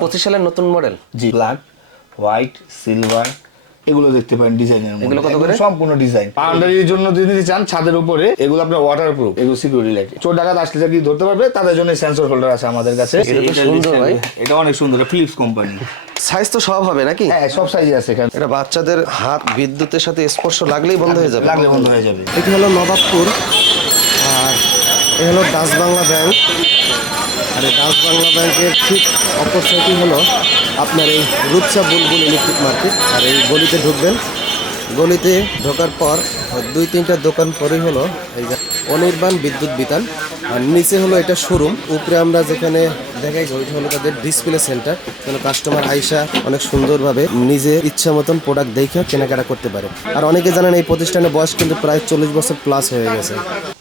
পঁচিশ সালের নতুন মডেল? জি ব্ল্যাক হোয়াইট সিলভার এগুলো দেখতে পারেন ডিজাইনের এগুলো কত করে? সম্পূর্ণ ডিজাইন বাউন্ডারির জন্য যদি নিতে চান ছাদের উপরে এগুলো আপনার ওয়াটার প্রুফ এগুলো সিকিউরিটি লাইট চোর ডাকাত আসলে যা কি ধরতে পারবে তাদের জন্য সেন্সর হোল্ডার আছে আমাদের কাছে। এটা সুন্দর ভাই। এটা অনেক সুন্দর ফিলিপস কোম্পানি সাইজ তো সব হবে নাকি? হ্যাঁ সব সাইজে আছে এখানে। এটা বাচ্চাদের হাত বিদ্যুতের সাথে স্পর্শ লাগলেই বন্ধ হয়ে যাবে। লাগলে বন্ধ হয়ে যাবে। এটি হলো নবাবপুর আর হলো ডাচ বাংলা ব্যাংক। আর এই ডাচ বাংলা ব্যাংকের ঠিক অপর হলো আপনার এই রূপসা বুলবুল ইলেকট্রিক মার্কেট। আর এই গলিতে ঢুকবেন। গলিতে ঢোকার পর দুই তিনটা দোকান পরেই হলো এই অনির্বাণ বিদ্যুৎ বিতান। আর নিচে হলো এটা শোরুম। উপরে আমরা যেখানে দেখাই ওইটা হলো তাদের ডিসপ্লে সেন্টার যেন কাস্টমার আইসা অনেক সুন্দরভাবে নিজের ইচ্ছা মতন প্রোডাক্ট দেখে কেনাকাটা করতে পারে। আর অনেকে জানেন এই প্রতিষ্ঠানের বয়স কিন্তু প্রায় চল্লিশ বছর প্লাস হয়ে গেছে।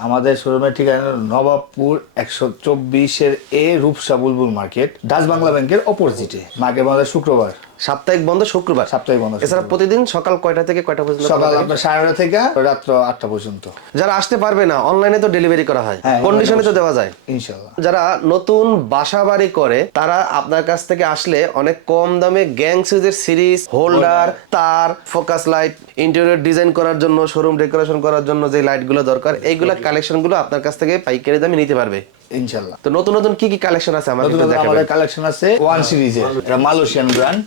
আমাদের শোরুমের ঠিকানা নবাবপুর একশো চব্বিশের A Rupsha Bulbul market Dutch Bangla ব্যাংকের অপোজিটে মার্কেট আমাদের শুক্রবার। সাপ্তাহিক বন্ধ শুক্রবার? সাপ্তাহিক বন্ধ এছাড়া প্রতিদিন সকাল কয়টা থেকে কয়টা পর্যন্ত সকাল আপনার সাড়ে নটা থেকে রাত্র আটটা পর্যন্ত। যারা আসতে পারবে না অনলাইনে তো ডেলিভারি করা হয়। হ্যাঁ, কন্ডিশনে তো দেওয়া যায়। ইনশাল্লাহ। যারা নতুন বাসা বাড়ি করে তারা আপনার কাছ থেকে আসলে অনেক কম দামে গ্যাং সুইচের সিরিজ হোল্ডার তার ফোকাস লাইট ইন্টেরিয়র ডিজাইন করার জন্য শোরুম ডেকোরেশন করার জন্য যে লাইটগুলো দরকার এইগুলা কালেকশনগুলো আপনার কাছ থেকে পাইকারি দামে নিতে পারবে। ইনশাল্লাহ। তো নতুন নতুন কি কি কালেকশন আছে আমাদের কালেকশন আছে ওয়ান সিরিজের এটা মালয়েশিয়ান ব্র্যান্ড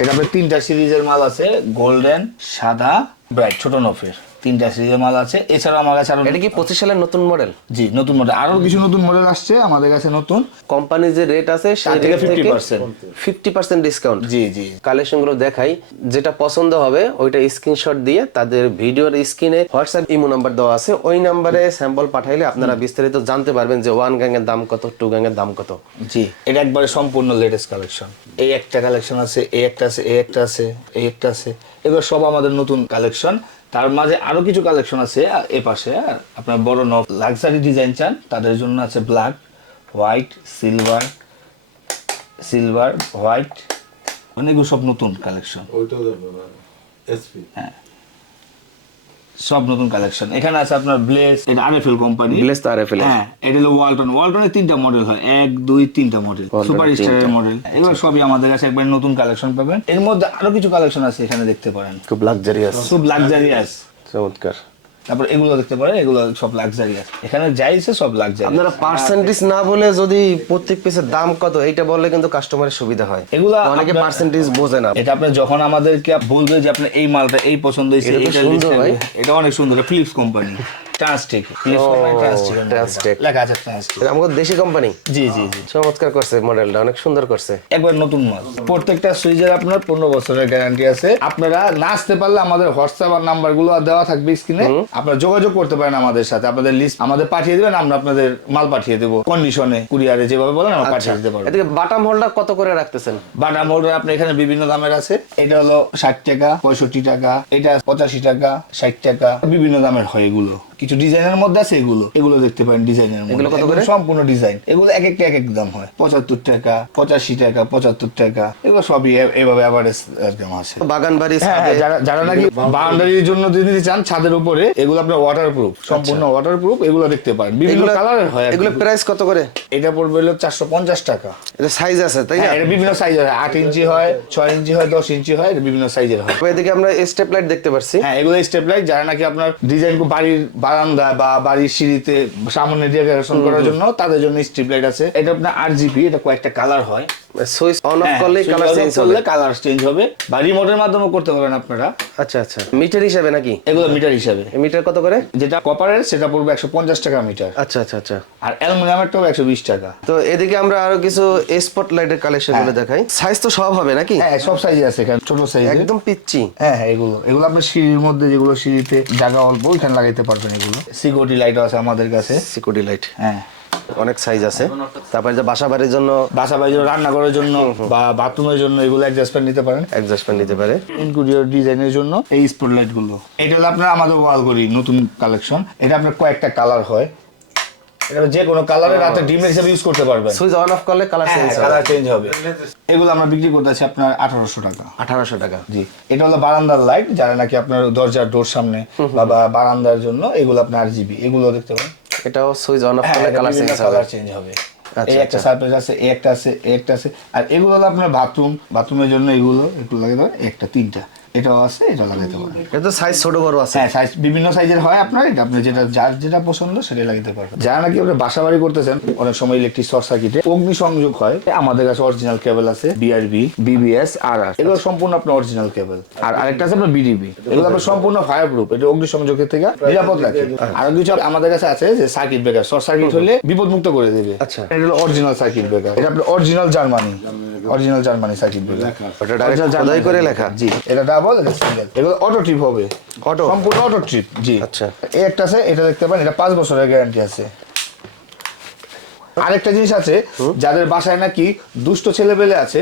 এটা আপনার তিনটা সিরিজের মাল আছে। গোল্ডেন সাদা ব্রাইট ছোট নফের। তিনটা সিরিজের মাল আছে। এছাড়াও আমার কাছে আরও এটা কি পঁচিশ সালের নতুন মডেল জি নতুন মডেল আরও কিছু নতুন মডেল আসছে আমাদের কাছে নতুন। কোম্পানি যে রেট আছে সেই থেকে রেট থেকে 50% ফিফটি পার্সেন্ট ডিসকাউন্ট জি জি। কালেকশনগুলো দেখাই যেটা পছন্দ হবে ওইটা স্ক্রিনশট দিয়ে তাদের ভিডিওর স্ক্রিনে হোয়াটসঅ্যাপ ইমো নাম্বার দেওয়া আছে। ওই নাম্বারে স্যাম্পল পাঠাইলে আপনারা বিস্তারিত জানতে পারবেন যে ওয়ান গ্যাং এর দাম কত টু গ্যাং এর দাম কত। জি এটা একবারে সম্পূর্ণ লেটেস্ট কালেকশন এই একটা কালেকশন আছে এই একটা আছে এই একটা আছে এই একটা আছে। এগুলো সব আমাদের নতুন কালেকশন তার মাঝে আরও কিছু কালেকশন আছে এ পাশে আর আপনার বড় নব লাক্সারি ডিজাইন চান তাদের জন্য আছে black white silver silver white অনেকগুলো সব নতুন কালেকশন ওইটা এসপি সব নতুন কালেকশন এখানে আছে আপনার ব্লেস এটা আরএফএল কোম্পানি ব্লেস তো আরএফএল হ্যাঁ এটা হলো ওয়ালটন ওয়ালটনের তিনটা মডেল হয়। এক দুই তিনটা মডেল সুপার স্টারের মডেল এগুলো সবই আমাদের কাছে একবার নতুন কালেকশন পাবেন। এর মধ্যে আরও কিছু কালেকশন আছে এখানে দেখতে পারেন। খুব লাক্সারিয়াস খুব লাক্সারিয়াস চমৎকার। তারপর এগুলো দেখতে পারেন এগুলো সব লাক্সারিয়াস এখানে যাইছে সব লাক্সারি আপনারা পার্সেন্টেজ না বলে যদি প্রত্যেক পিসের দাম কত এইটা বললে কিন্তু কাস্টমারের সুবিধা হয়। এগুলো অনেকে পার্সেন্টেজ বোঝে না। এটা আপনি যখন আমাদেরকে বলবে যে আপনি এই মালটা এই পছন্দ হয়েছে এটা অনেক সুন্দর ফিলিপস কোম্পানি লেখা আছে ট্রান্সটেক এটা আমাদের দেশি কোম্পানি জি জি জি। চমৎকার করছে মডেলটা অনেক সুন্দর করছে। একবার নতুন মাল প্রত্যেকটা আপনার পনেরো বছরের গ্যারান্টি আছে। আপনারা না আসতে পারলে আমাদের হোয়াটসঅ্যাপ আর দেওয়া থাকবে স্ক্রিনে আপনারা যোগাযোগ করতে পারেন আমাদের সাথে। আপনাদের লিস্ট আমাদের পাঠিয়ে দেবেন আমরা আপনাদের মাল পাঠিয়ে দেবো। কন্ডিশনে কুরিয়ারে যেভাবে বলেন আমরা পাঠিয়ে দিতে পারব। এদিকে বাটাম হোল্ডার কত করে রাখতেছেন? বাটা মোল্ডার আপনি এখানে বিভিন্ন দামের আছে। এটা হলো ষাট টাকা পঁয়ষট্টি টাকা এটা পঁচাশি টাকা ষাট টাকা বিভিন্ন দামের হয় এগুলো। কিছু ডিজাইনের মধ্যে আছে এগুলো। এগুলো দেখতে পারেন ডিজাইনের মধ্যে। কত করে? সম্পূর্ণ ডিজাইন। এগুলো এক একটা এক এক দাম হয়। পঁচাত্তর টাকা পঁচাশি টাকা পঁচাত্তর টাকা। এগুলো সবই এভাবে অ্যাভারেজ এরকম আছে বাগান বাড়ি হ্যাঁ, যারা যারা নাকি বাউন্ডারির জন্য যদি চান ছাদের উপরে এগুলো আপনার ওয়াটার প্রুফ সম্পূর্ণ ওয়াটার প্রুফ এগুলো দেখতে পারেন। বিভিন্ন কালারের হয় এগুলো প্রাইস কত করে? এটা পড়বে হলো চারশো পঞ্চাশ টাকা। এটা সাইজ আছে তাই না? হ্যাঁ, এটা বিভিন্ন সাইজ হয়। আট ইঞ্চি হয় ছয় ইঞ্চি হয় দশ ইঞ্চি হয় এটা বিভিন্ন সাইজের হয়। এদিকে আমরা স্টেপ লাইট দেখতে পাচ্ছি হ্যাঁ এগুলো স্টেপ লাইট যারা নাকি আপনার ডিজাইন বাড়ির বারান্দা বা বাড়ির সিঁড়িতে সামনে ডেকোরেশন করার জন্য তাদের জন্য স্ট্রিপ লাইট আছে। এটা আপনার আর জিবি এটা কয়েকটা কালার হয়। সুইচ অন হ্যাঁ, অফ করলে কালার চেঞ্জ হবে। কালার চেঞ্জ হবে। বা রিমোটের মাধ্যমে করতে পারেন আপনারা। আচ্ছা আচ্ছা। মিটার হিসাবে নাকি? এগুলো মিটার হিসাবে। মিটার কত করে? যেটা কপারের সেটা পড়বে একশো পঞ্চাশ টাকা মিটার। আচ্ছা আচ্ছা আচ্ছা। আর অ্যালুমিনিয়ামেরটাও একশো বিশ টাকা। তো এদিকে আমরা আরও কিছু স্পট লাইটের কালেকশনগুলো দেখাই। সাইজ তো সব হবে নাকি? হ্যাঁ সব সাইজে আছে এখানে ছোট সাইজ একদম পিচ্ছি হ্যাঁ হ্যাঁ এগুলো। এগুলো আপনার সিঁড়ির মধ্যে যেগুলো সিঁড়িতে জায়গা অল্প ওইখানে লাগাইতে পারবেন এগুলো। সিকিউরিটি লাইটও আছে আমাদের কাছে। সিকিউরিটি লাইট হ্যাঁ। অনেক সাইজ আছে। তারপরে যে বাসা বাড়ির জন্য বাসা বাড়ির জন্য, রান্না করার জন্য বা বাথরুমের জন্য এগুলো অ্যাডজাস্টমেন্ট নিতে পারেন। অ্যাডজাস্ট ফ্যান নিতে পারে। ইনকুরিয়ার ডিজাইনের জন্য এই স্পটলাইটগুলো। এটা হলো আপনার আমাদের ওয়াল করি নতুন কালেকশন এটা আপনার কয়েকটা কালার হয়। এটা যে কোনো কালারে রাতে ডিমের হিসাবে ইউজ করতে পারবেন। সুইচ অন অফ করলে কালার চেঞ্জ হবে। কালার চেঞ্জ হবে। এগুলো আমরা বিক্রি করতেছি আপনার আঠারোশো টাকা। আঠারোশো টাকা। জি। এটা হলো বারান্দার লাইট যারা নাকি আপনার দরজার ডোর সামনে বা বা বারান্দার জন্য এগুলো আপনার আর জিবি এগুলো দেখতে পারেন। এটাও সুইচ অন অফ করলে কালার চেঞ্জ হবে। কালার চেঞ্জ হবে। এই একটা সারপ্রাইজ আছে এই একটা আছে এই একটা আছে। আর এগুলো হলো আপনার বাথরুম বাথরুমের জন্য এগুলো একটু লাগে না একটা তিনটা। এটাও আছে এটা লাগাতে পারেন। এটা সাইজ ছোট বড় আছে। হ্যাঁ সাইজ বিভিন্ন সাইজের হয় আপনার এটা আপনি যেটা যার যেটা পছন্দ সেটা লাগাতে পারবেন। যারা নাকি আপনি বাসা বাড়ি করতেছেন অনেক সময় ইলেকট্রিক শর্ট সার্কিটে অগ্নি সংযোগ হয়। আমাদের কাছে অরিজিনাল কেবল আছে বিআরবি বিবিএস আর আর এগুলো সম্পূর্ণ আপনার অরিজিনাল কেবল আর আরেকটা আছে আপনার বিডিবি এগুলো আপনার সম্পূর্ণ ফায়ার প্রুফ এটা অগ্নি সংযোগের থেকে নিরাপদ রাখে আর কিছু আমাদের কাছে আছে যে সার্কিট ব্রেকার শর্ট সার্কিট হলে বিপদ মুক্ত করে দেবে। আচ্ছা। এটা হলো অরিজিনাল সার্কিট ব্রেকার এটা আপনার original Germany original Germany circuit breaker ওটা ডাইরেক্ট খোদাই করে লেখা। জি এটা ডাবল এটা সিঙ্গেল এগুলো অটো ট্রিপ হবে। অটো সম্পূর্ণ অটো ট্রিপ জি। আচ্ছা। এই একটা আছে এটা দেখতে পারেন এটা 5 বছরের গ্যারান্টি আছে। আরেকটা জিনিস আছে যাদের বাসায় নাকি দুষ্ট ছেলে পেলে আছে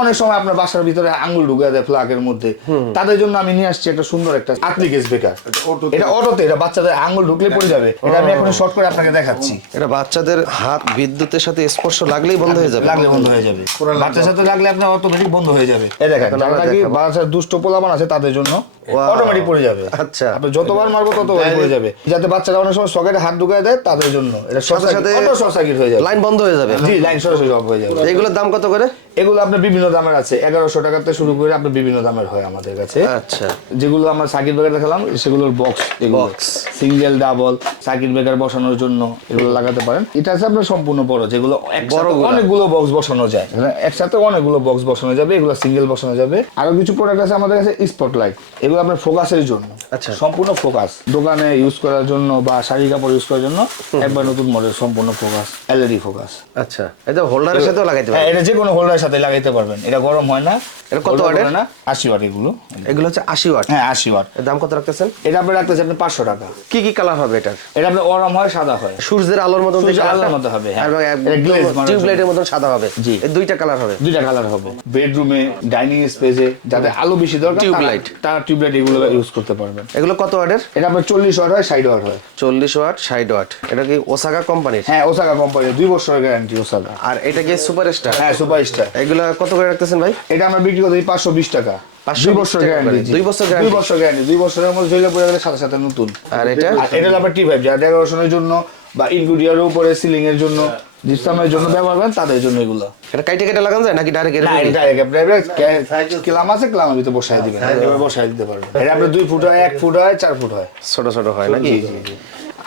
অনেক সময় আপনার বাসার ভিতরে আঙ্গুল ঢুকে দেয় ফ্লাগের মধ্যে। তাদের জন্য আমি নিয়ে আসছি একটা সুন্দর একটা আতলি গেস বেকার। এটা অটোতে এটা বাচ্চাদের আঙ্গুল ঢুকলে পড়ে যাবে। এটা আমি এখন শর্ট করে আপনাকে দেখাচ্ছি। এটা বাচ্চাদের হাত বিদ্যুতের সাথে স্পর্শ লাগলেই বন্ধ হয়ে যাবে। লাগলে বন্ধ হয়ে যাবে। বাচ্চার সাথে লাগলে আপনার অটোমেটিক বন্ধ হয়ে যাবে। এই দেখেন যারা নাকি বাচ্চার দুষ্ট পোলাপান আছে তাদের জন্য. অটোমেটিক পড়ে যাবে। আচ্ছা। আপনি যতবার মারবো ততবার পড়ে যাবে। যাতে বাচ্চারা অনেক সময় সকেটে হাত ঢুকায় দেয় তাদের জন্য। এটা সাথে সাথে সাথে অটো শর্ট সার্কিট হয়ে যাবে। লাইন বন্ধ হয়ে যাবে। জি লাইন সরাসরি অফ হয়ে যাবে। এগুলোর দাম কত করে? এগুলো আপনার বিভিন্ন দামের আছে। এগারোশো টাকা থেকে শুরু করে আপনার বিভিন্ন দামের হয় আমাদের কাছে। আচ্ছা। যেগুলো আমরা সার্কিট ব্রেকার দেখালাম সেগুলোর box Box। Single double circuit breaker বসানোর জন্য এগুলো লাগাতে পারেন। এটা আছে আপনার সম্পূর্ণ বড় যেগুলো অনেকগুলো বক্স বসানো যায়। একসাথে অনেকগুলো বক্স বসানো যাবে এগুলো সিঙ্গেল বসানো যাবে। আরও কিছু প্রোডাক্ট আছে আমাদের কাছে স্পটলাইট এগুলো আপনার ফোকাসের জন্য। আচ্ছা। সম্পূর্ণ ফোকাস। দোকানে ইউজ করার জন্য বা শাড়ি কাপড় ইউজ করার জন্য একবার নতুন মডেল সম্পূর্ণ ফোকাস এলইডি ফোকাস আচ্ছা এটা হোল্ডারের সাথেও লাগাইতে হ্যাঁ পারবে এটা যে কোনো হোল্ডারের সাথে লাগাইতে পারবেন। এটা গরম হয় না এটা কত ওয়াটের? না আশি ওয়াট এগুলো। এগুলো হচ্ছে আশি ওয়াট হ্যাঁ আশি ওয়াট এর দাম কত রাখতেছেন? এটা আপনি রাখতেছে আপনি পাঁচশো টাকা। কি কি কালার হবে এটার? এটা আপনার গরম হয় সাদা হয়। সূর্যের আলোর মতন সূর্যের আলোর মতো হবে, হ্যাঁ। glaze মারার টিউব লাইটের মতন সাদা হবে। জি। এই দুইটা কালার হবে। দুইটা কালার হবে। বেডরুমে ডাইনিং স্পেসে যাতে আলো বেশি দরকার Tube তারা- টিউবলাইট এগুলো ইউজ করতে পারবেন। এগুলো কত ওয়াটের? এটা আপনার চল্লিশ ওয়াট হয় ষাট ওয়াট হয়। চল্লিশ ওয়াট ষাট ওয়াট। এটা কি ওসাকা কোম্পানির হ্যাঁ ওসাকা কোম্পানি দুই বছরের গ্যারান্টি ওসাকা আর এটা কি সুপার স্টার হ্যাঁ সুপার স্টার এগুলা কত করে রাখতেছেন ভাই? এটা আমরা বিক্রি করতে পাঁচশো বিশ টাকা। 520 দুই বছর গ্যারান্টি দুই বছর দুই বছর গ্যারান্টি দুই বছরের মধ্যে সাথে সাথে নতুন। আর এটা? এটা আপনার টি ফাইভ যা ডেকোরেশনের জন্য বা ইনগুডিয়ারের উপরে সিলিং এর জন্য জিপসামের জন্য ব্যবহার করেন তাদের জন্য এগুলো। এটা কাইটে কেটে লাগানো যায় নাকি ডাইরেক্ট ক্লাম আছে ক্লামের ভিতরে বসায় দিবেন। এবার বসায় দিতে পারবেন। এটা আপনার দুই ফুট হয় এক ফুট হয় চার ফুট হয়। ছোট ছোট হয় নাকি?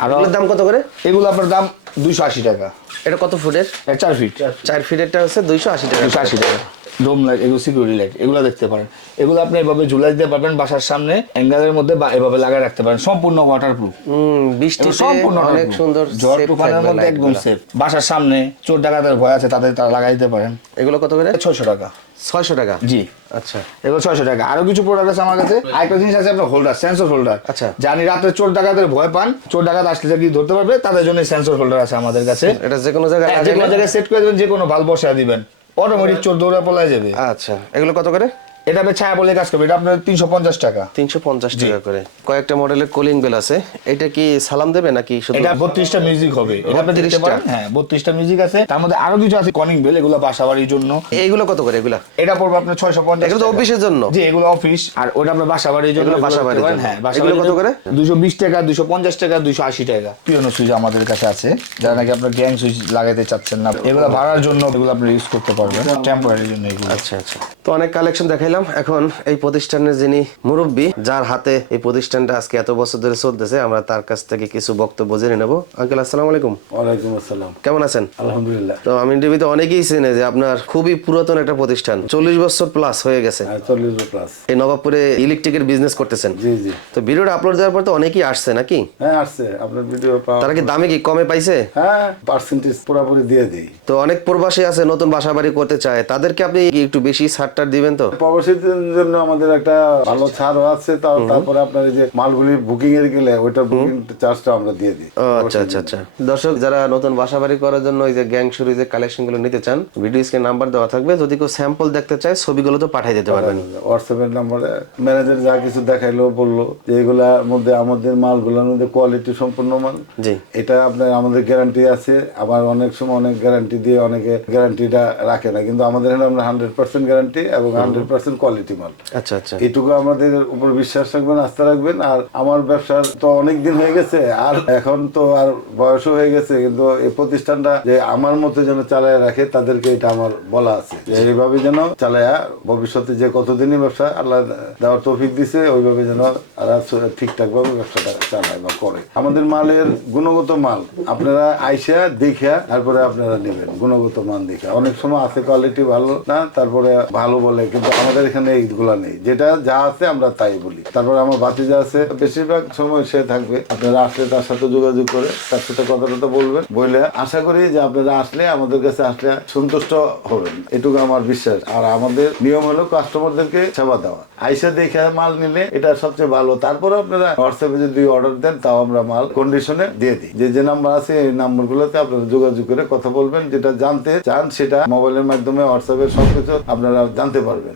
আর এগুলোর দাম কত করে? এগুলো আপনার দাম দুইশো আশি টাকা। এটা কত ফুটের? এটা চার ফিট। চার ফিটেরটা হচ্ছে দুইশো আশি টাকা। দুশো আশি টাকা। ডোম লাইট এগুলো সিকিউরিটি লাইট এগুলো দেখতে পারেন। এগুলো আপনি এভাবে ঝুলাই দিতে পারবেন বাসার সামনে অ্যাঙ্গেলের মধ্যে বা এভাবে লাগায় রাখতে পারেন। সম্পূর্ণ ওয়াটার প্রুফ হুম বৃষ্টিতে সম্পূর্ণ অনেক সুন্দর ঝড় তুফানের মধ্যে একদম সেফ বাসার সামনে চোর ডাকাতের ভয় আছে তাদের তারা লাগাই দিতে পারেন। এগুলো কত করে? ছয়শো টাকা। ছয়শো টাকা? জি। আচ্ছা। এগুলো ছয়শো টাকা। আরও কিছু প্রোডাক্ট আছে আমার কাছে। আরেকটা জিনিস আছে আপনার হোল্ডার সেন্সর হোল্ডার আচ্ছা। জানি রাতে চোর ডাকাতের ভয় পান। চোর ডাকাত আসলে কি ধরতে পারবে তাদের জন্য সেন্সর হোল্ডার আছে আমাদের কাছে। এটা যে কোনো জায়গায় হ্যাঁ, যে কোনো জায়গায় সেট করে দেবেন যে কোনো ভালো বসায় দিবেন। অটোমেটিক চোর দৌড়া পলায় যাবে। আচ্ছা এগুলো কত করে? এটা আপনি ছায়া বলে কাজ করবে এটা আপনার তিনশো পঞ্চাশ টাকা। তিনশো পঞ্চাশ টাকা করে। কয়েকটা মডেলের কুলিং বেল আছে। এটা কি সালাম দেবে নাকি এটা বত্রিশটা মিউজিক হবে। এটা আপনি দেখতে পারেন। হ্যাঁ বত্রিশটা মিউজিক আছে। তার মধ্যে আরও কিছু আছে কনিং বেল এগুলো বাসা বাড়ির জন্য। এইগুলো কত করে এগুলা? এটা পড়বে আপনার ছয়শো পঞ্চাশ এগুলো অফিসের জন্য। জি এগুলো অফিস আর ওটা আপনার বাসা বাড়ির জন্য এগুলো। হ্যাঁ এগুলো কত করে? দুশো বিশ টাকা দুশো পঞ্চাশ টাকা দুশো আশি টাকা। পিওনো সুইচ আমাদের কাছে আছে। যারা নাকি আপনার গ্যাং সুইচ লাগাতে চাচ্ছেন না এগুলো ভাড়ার জন্য এগুলো আপনি ইউজ করতে পারবেন। টেম্পোরারি জন্য এগুলো। আচ্ছা আচ্ছা। তো অনেক কালেকশন দেখাইলাম। এখন এই প্রতিষ্ঠানের যিনি মুরব্বী যার হাতে এই প্রতিষ্ঠানটা আজকে এত বছর ধরে চলতেছে আমরা তার কাছ থেকে কিছু বক্তব্য জেনে নেব। আঙ্কেল আসসালামু আলাইকুম। ওয়ালাইকুম আসসালাম। কেমন আছেন? আলহামদুলিল্লাহ। তো আমি টিভিতে অনেকেই চেনে যে আপনার খুবই পুরাতন একটা প্রতিষ্ঠান চল্লিশ বছর প্লাস হয়ে গেছে। হ্যাঁ চল্লিশ প্লাস এই নবাবপুরে ইলেকট্রিকের বিজনেস করতেছেন। জি জি। তো ভিডিওটা আপলোড দেওয়ার পর তো অনেকেই আসছে নাকি? হ্যাঁ আসছে। আপনার ভিডিও তারা কি দামে কি কমে পাইছে? হ্যাঁ পার্সেন্টেজ পুরোপুরি দিয়ে দিই। তো অনেক প্রবাসী আছে নতুন বাসা বাড়ি করতে চায়। তাদেরকে আপনি একটু বেশি ছাড়টার দিবেন তো? প্রবাসীদের জন্য আমাদের একটা ভালো ছাড়ও আছে তাও তারপরে আপনার এই যে মালগুলি বুকিং এর গেলে ওইটার বুকিং চার্জটা আমরা দিয়ে দিই। আচ্ছা আচ্ছা আচ্ছা। দর্শক যারা নতুন বাসা বাড়ি করার জন্য এই যে গ্যাং শুরু যে কালেকশনগুলো নিতে চান ভিডিও স্ক্রিন নাম্বার দেওয়া থাকবে। যদি কেউ স্যাম্পল দেখতে চায় ছবিগুলো তো পাঠিয়ে দিতে পারবেন। হোয়াটসঅ্যাপের নাম্বারে ম্যানেজার যা কিছু দেখাইলো বলল যে এগুলার মধ্যে আমাদের মালগুলোর মধ্যে কোয়ালিটি সম্পূর্ণ মাল। জি। এটা আপনার আমাদের গ্যারান্টি আছে। আবার অনেক সময় অনেক গ্যারান্টি দিয়ে অনেকে গ্যারান্টিটা রাখে না। কিন্তু আমাদের এখানে আমরা হান্ড্রেড পার্সেন্ট গ্যারান্টি এবং হান্ড্রেড পার্সেন্ট কোয়ালিটি মাল। আচ্ছা আচ্ছা। এটুকু আমাদের উপর বিশ্বাস রাখবেন আস্থা রাখবেন। আর আমার ব্যবসার তো অনেক দিন হয়ে গেছে আর এখন তো আর বয়সও হয়ে গেছে কিন্তু এই প্রতিষ্ঠানটা যে আমার মতো যেন চালায় রাখে তাদেরকে এটা আমার বলা আছে। যে এইভাবে যেন চালায়া ভবিষ্যতে যে কতদিনই ব্যবসা আল্লাহ দেওয়ার তৌফিক দিছে ওইভাবে যেন তারা ঠিকঠাক ভাবে ব্যবসাটা চালায় বা করে। আমাদের মালের গুণগত মাল আপনারা আইসা দেখা তারপরে আপনারা নেবেন গুণগত মান দেখে অনেক সময় আছে কোয়ালিটি ভালো না তারপরে ভালো বলে, কিন্তু আমাদের এখানে এইগুলা নেই। যেটা যা আছে আমরা তাই বলি। তারপরে আমার বাতি যা আছে, বেশিরভাগ সময় সে থাকবে। আপনারা আসলে তার সাথে যোগাযোগ করে, তার সাথে কথা টথা বলবেন। বলে আশা করি যে আপনারা আসলে আমাদের কাছে আসলে সন্তুষ্ট হবেন। এটুকু আমার বিশ্বাস। আর আমাদের নিয়ম হলো কাস্টমারদেরকে সেবা দেওয়া। আইসা দেখে মাল নিলে এটা সবচেয়ে ভালো। তারপরে আপনারা হোয়াটসঅ্যাপে যদি অর্ডার দেন, তাও আমরা মাল কন্ডিশনে দিয়ে দিই। যে যে নাম্বার আছে, এই নাম্বার গুলোতে আপনারা যোগাযোগ করে কথা বলবেন। যেটা জানতে চান, সেটা মোবাইলের মাধ্যমে হোয়াটসঅ্যাপে সবকিছু আপনারা জানতে পারবেন।